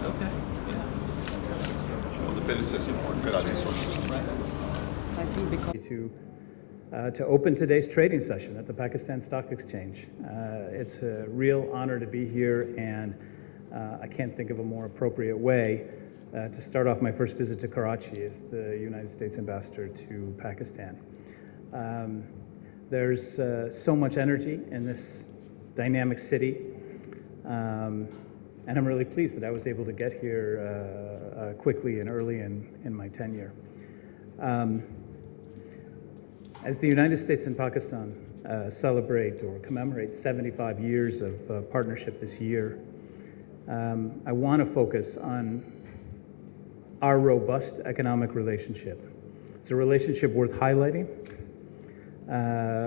Okay. Yeah. Well, the PSX or Karachi to open today's trading session at the Pakistan Stock Exchange. It's a real honor to be here, and I can't think of a more appropriate way to start off my first visit to Karachi as the United States ambassador to Pakistan. There's so much energy in this dynamic city, and I'm really pleased that I was able to get here quickly and early in my tenure. As the United States and Pakistan celebrate or commemorate 75 years of partnership this year, I want to focus on our robust economic relationship. It's a relationship worth highlighting,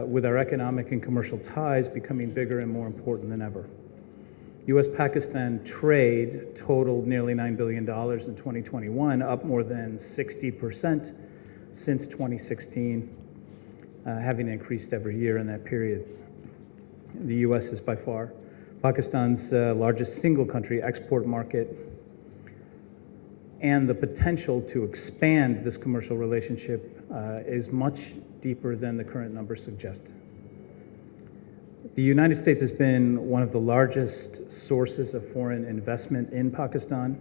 with our economic and commercial ties becoming bigger and more important than ever. U.S.-Pakistan trade totaled nearly $9 billion in 2021, up more than 60% since 2016. Having increased every year in that period. The U.S. is by far Pakistan's largest single country export market, and the potential to expand this commercial relationship is much deeper than the current numbers suggest. The United States has been one of the largest sources of foreign investment in Pakistan.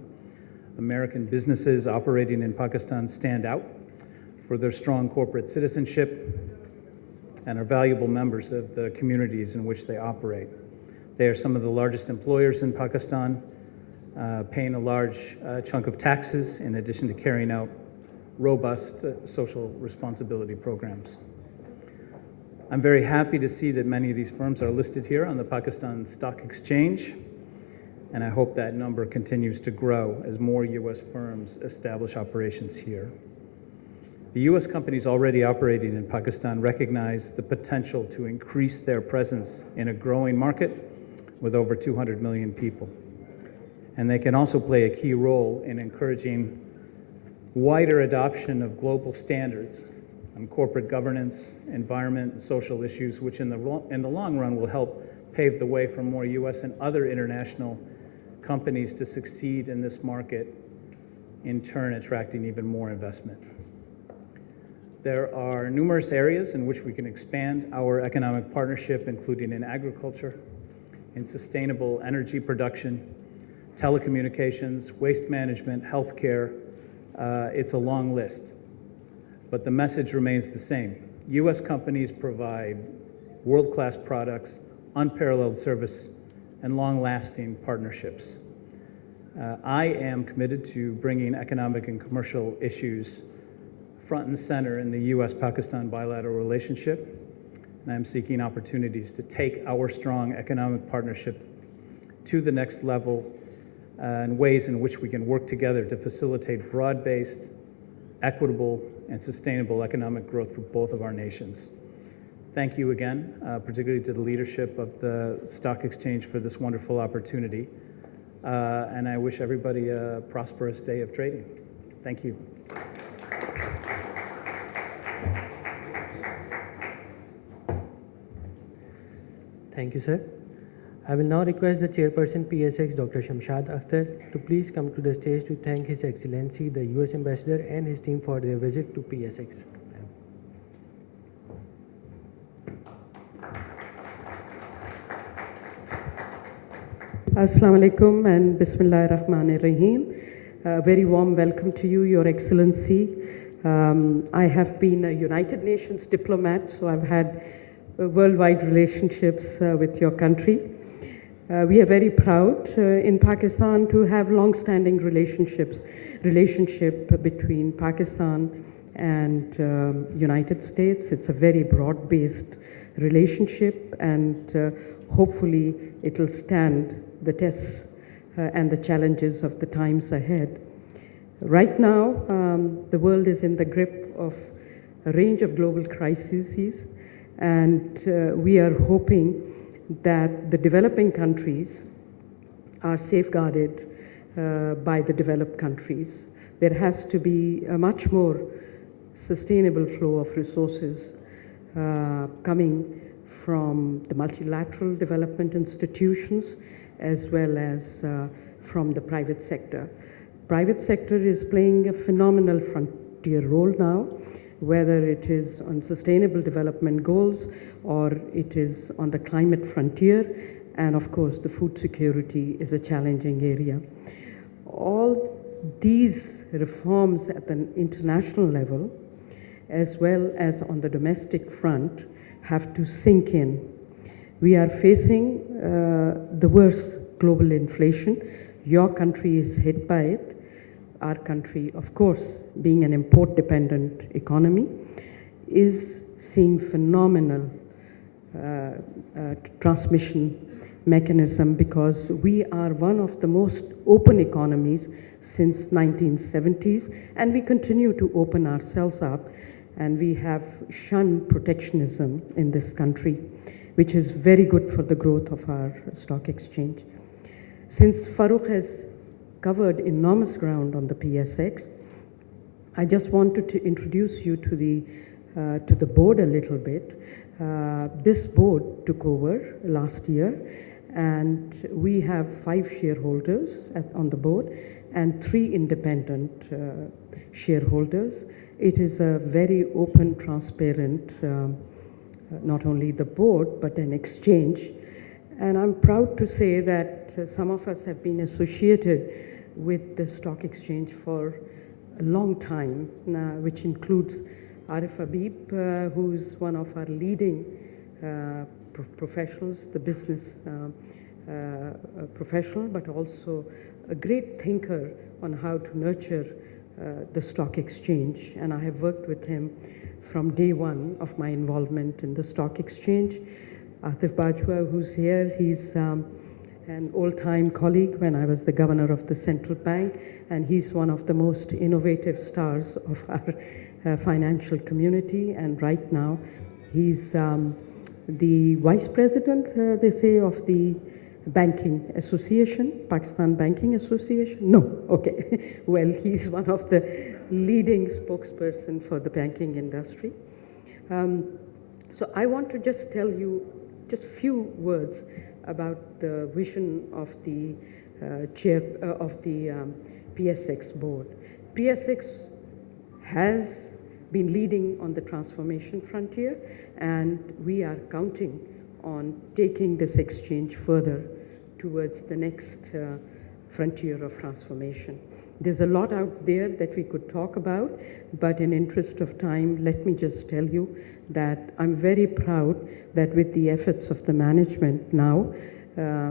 American businesses operating in Pakistan stand out for their strong corporate citizenship and are valuable members of the communities in which they operate. They are some of the largest employers in Pakistan, paying a large chunk of taxes in addition to carrying out robust social responsibility programs. I'm very happy to see that many of these firms are listed here on the Pakistan Stock Exchange, and I hope that number continues to grow as more U.S. firms establish operations here. The U.S. companies already operating in Pakistan recognize the potential to increase their presence in a growing market with over 200 million people. And they can also play a key role in encouraging wider adoption of global standards on corporate governance, environment, and social issues, which in the long run will help pave the way for more U.S. and other international companies to succeed in this market, in turn attracting even more investment. There are numerous areas in which we can expand our economic partnership, including in agriculture, in sustainable energy production, telecommunications, waste management, healthcare. It's a long list, but the message remains the same. U.S. companies provide world-class products, unparalleled service, and long-lasting partnerships. I am committed to bringing economic and commercial issues front and center in the U.S.-Pakistan bilateral relationship, and I'm seeking opportunities to take our strong economic partnership to the next level and ways in which we can work together to facilitate broad-based, equitable, and sustainable economic growth for both of our nations. Thank you again, particularly to the leadership of the Stock Exchange for this wonderful opportunity, and I wish everybody a prosperous day of trading. Thank you. Thank you, sir. I will now request the chairperson PSX, Dr. Shamshad Akhtar, to please come to the stage to thank His Excellency, the U.S. Ambassador and his team for their visit to PSX. Assalamu alaikum and Bismillah ar-Rahman ar-Rahim. A very warm welcome to you, Your Excellency. I have been a United Nations diplomat, so I've had worldwide relationships with your country. We are very proud in Pakistan to have long-standing relationship between Pakistan and United States. It's a very broad-based relationship, and hopefully it will stand the tests and the challenges of the times ahead. Right now, the world is in the grip of a range of global crises, and we are hoping that the developing countries are safeguarded by the developed countries. There has to be a much more sustainable flow of resources coming from the multilateral development institutions as well as from the private sector. Private sector is playing a phenomenal frontier role now, whether it is on sustainable development goals or it is on the climate frontier, and of course the food security is a challenging area. All these reforms at the international level, as well as on the domestic front, have to sink in. We are facing the worst global inflation. Your country is hit by it. Our country, of course, being an import-dependent economy, is seeing phenomenal transmission mechanism because we are one of the most open economies since 1970s, and we continue to open ourselves up, and we have shunned protectionism in this country, which is very good for the growth of our stock exchange. Since Farooq has covered enormous ground on the PSX, I just wanted to introduce you to the board a little bit. This board took over last year, and we have 5 shareholders on the board and 3 independent shareholders. It is a very open, transparent, not only the board, but an exchange. And I'm proud to say that some of us have been associated with the stock exchange for a long time now, which includes Arif Habib, who's one of our leading professionals, the business professional, but also a great thinker on how to nurture the stock exchange. And I have worked with him from day one of my involvement in the stock exchange. Atif Bajwa, who's here, he's an old-time colleague when I was the governor of the central bank, and he's one of the most innovative stars of our financial community. And right now, he's the vice president, they say, of the Banking Association, Pakistan Banking Association? No, okay. Well, he's one of the leading spokesperson for the banking industry. So I want to just tell you just a few words about the vision of the chair of the PSX board. PSX has been leading on the transformation frontier, and we are counting on taking this exchange further towards the next frontier of transformation. There's a lot out there that we could talk about, but in interest of time, let me just tell you that I'm very proud that with the efforts of the management now,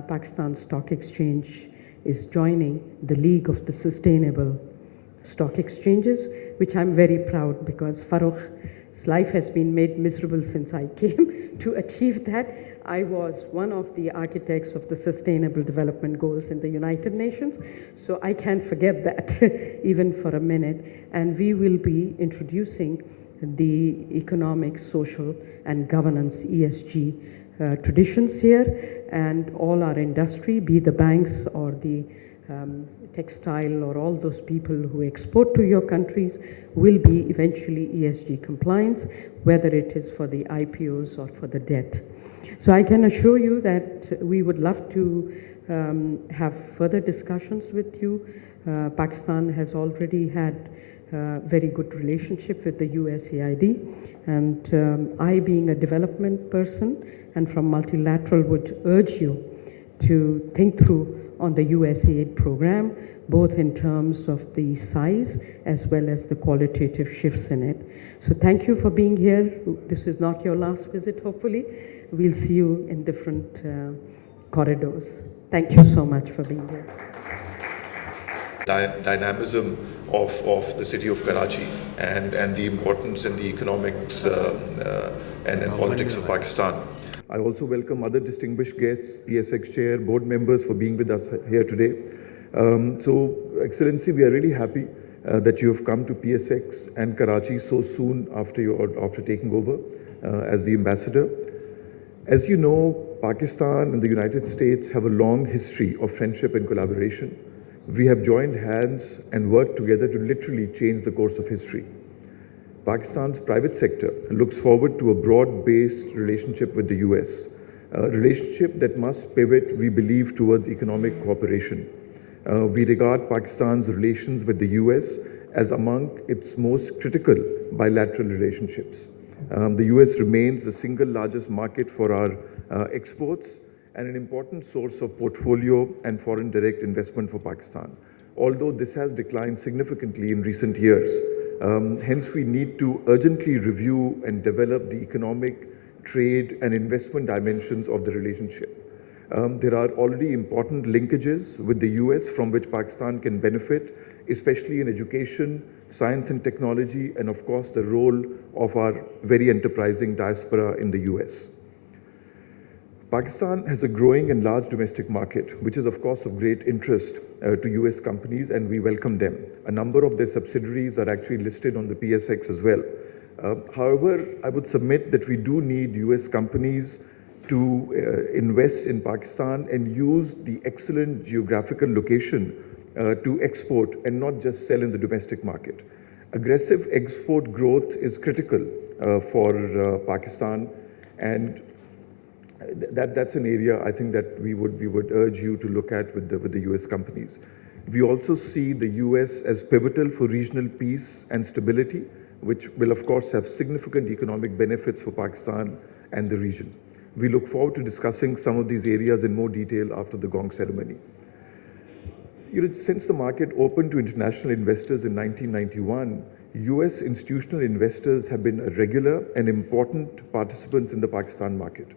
Pakistan Stock Exchange is joining the League of the Sustainable Stock Exchanges, which I'm very proud because Farooq's life has been made miserable since I came to achieve that. I was one of the architects of the Sustainable Development Goals in the United Nations, so I can't forget that even for a minute. And we will be introducing the economic, social, and governance ESG traditions here, and all our industry, be the banks or the textile or all those people who export to your countries, will be eventually ESG compliant, whether it is for the IPOs or for the debt. So I can assure you that we would love to have further discussions with you. Pakistan has already had very good relationship with the USAID, and I, being a development person and from multilateral, would urge you to think through on the USAID program, both in terms of the size as well as the qualitative shifts in it. So thank you for being here. This is not your last visit, hopefully. We'll see you in different corridors. Thank you so much for being here. Dynamism of the city of Karachi and the importance and the economics and politics of Pakistan. I also welcome other distinguished guests, PSX Chair, board members for being with us here today. So, Excellency, we are really happy that you have come to PSX and Karachi so soon after taking over as the ambassador. As you know, Pakistan and the United States have a long history of friendship and collaboration. We have joined hands and worked together to literally change the course of history. Pakistan's private sector looks forward to a broad-based relationship with the US, a relationship that must pivot, we believe, towards economic cooperation. We regard Pakistan's relations with the US as among its most critical bilateral relationships. The US remains the single largest market for our exports and an important source of portfolio and foreign direct investment for Pakistan, although this has declined significantly in recent years. Hence, we need to urgently review and develop the economic, trade, and investment dimensions of the relationship. There are already important linkages with the US from which Pakistan can benefit, especially in education, science and technology, and of course the role of our very enterprising diaspora in the US. Pakistan has a growing and large domestic market, which is of course of great interest to US companies, and we welcome them. A number of their subsidiaries are actually listed on the PSX as well. However, I would submit that we do need US companies to invest in Pakistan and use the excellent geographical location to export and not just sell in the domestic market. Aggressive export growth is critical for Pakistan, and that's an area I think that we would urge you to look at with the US companies. We also see the US as pivotal for regional peace and stability, which will of course have significant economic benefits for Pakistan and the region. We look forward to discussing some of these areas in more detail after the gong ceremony. Since the market opened to international investors in 1991, US institutional investors have been a regular and important participants in the Pakistan market.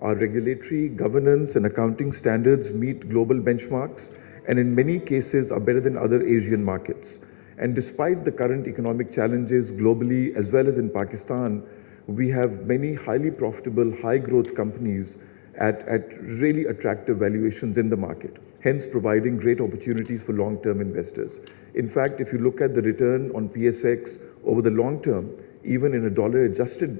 Our regulatory, governance, and accounting standards meet global benchmarks and in many cases are better than other Asian markets. And despite the current economic challenges globally as well as in Pakistan, we have many highly profitable, high-growth companies at really attractive valuations in the market, hence providing great opportunities for long-term investors. In fact, if you look at the return on PSX over the long term, even in a dollar-adjusted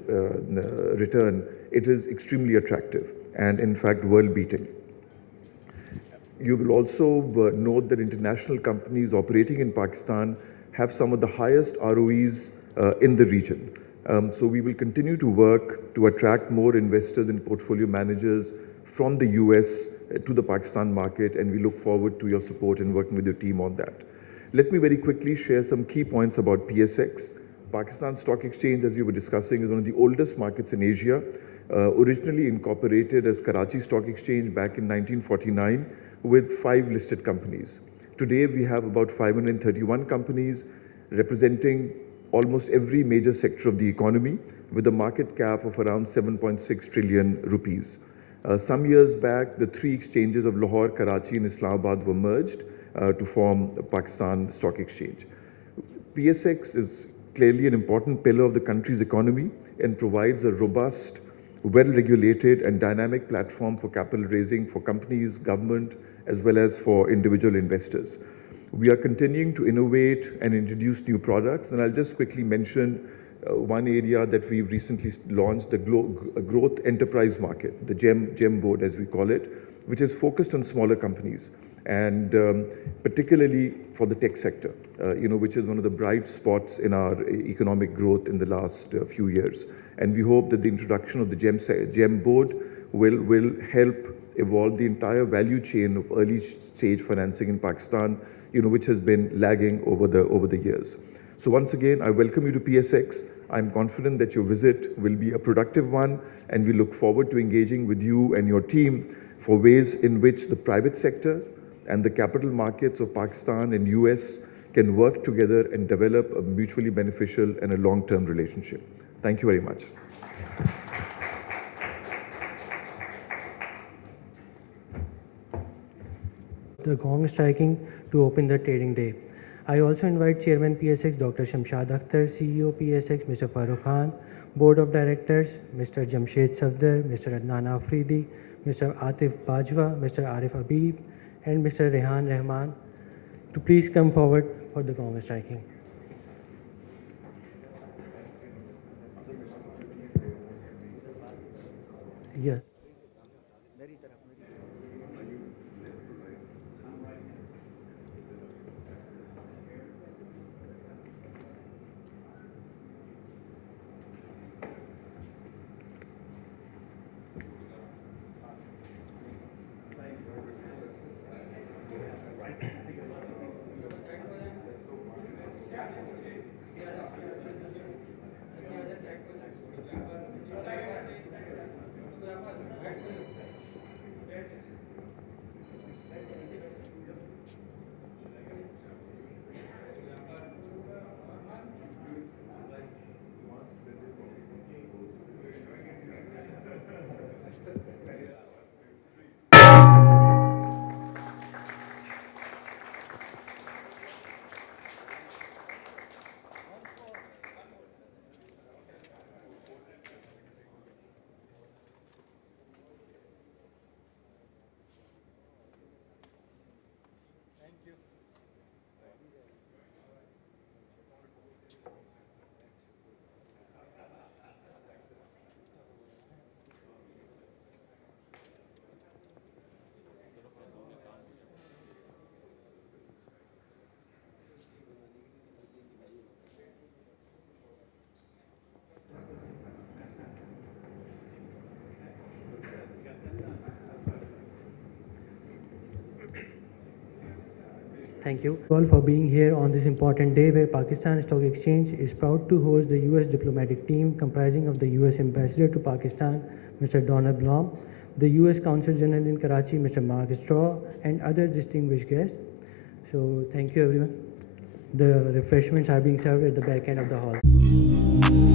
return, it is extremely attractive and in fact world-beating. You will also note that international companies operating in Pakistan have some of the highest ROEs in the region. So we will continue to work to attract more investors and portfolio managers from the US to the Pakistan market, and we look forward to your support in working with your team on that. Let me very quickly share some key points about PSX. Pakistan Stock Exchange, as we were discussing, is one of the oldest markets in Asia, originally incorporated as Karachi Stock Exchange back in 1949 with 5 listed companies. Today, we have about 531 companies representing almost every major sector of the economy with a market cap of around 7.6 trillion rupees. Some years back, the 3 exchanges of Lahore, Karachi, and Islamabad were merged to form Pakistan Stock Exchange. PSX is clearly an important pillar of the country's economy and provides a robust, well-regulated and dynamic platform for capital raising for companies, government, as well as for individual investors. We are continuing to innovate and introduce new products, and I'll just quickly mention one area that we've recently launched, the Growth Enterprise Market, the GEM board as we call it, which is focused on smaller companies and particularly for the tech sector, which is one of the bright spots in our economic growth in the last few years. And we hope that the introduction of the GEM board will help evolve the entire value chain of early stage financing in Pakistan, which has been lagging over the years. So once again, I welcome you to PSX. I'm confident that your visit will be a productive one, and we look forward to engaging with you and your team for ways in which the private sector and the capital markets of Pakistan and US can work together and develop a mutually beneficial and a long-term relationship. Thank you very much. The gong striking to open the trading day. I also invite Chairman PSX Dr. Shamshad Akhtar, CEO PSX Mr. Farooq Khan, Board of Directors Mr. Jamshed Safdar, Mr. Adnan Afridi, Mr. Atif Bajwa, Mr. Arif Habib, and Mr. Rehan Rahman to please come forward for the gong striking. Yeah. Thank you all for being here on this important day where Pakistan Stock Exchange is proud to host the US diplomatic team comprising of the US Ambassador to Pakistan, Mr. Donald Blome, the US Consul General in Karachi, Mr. Mark Straw, and other distinguished guests. So thank you everyone. The refreshments are being served at the back end of the hall.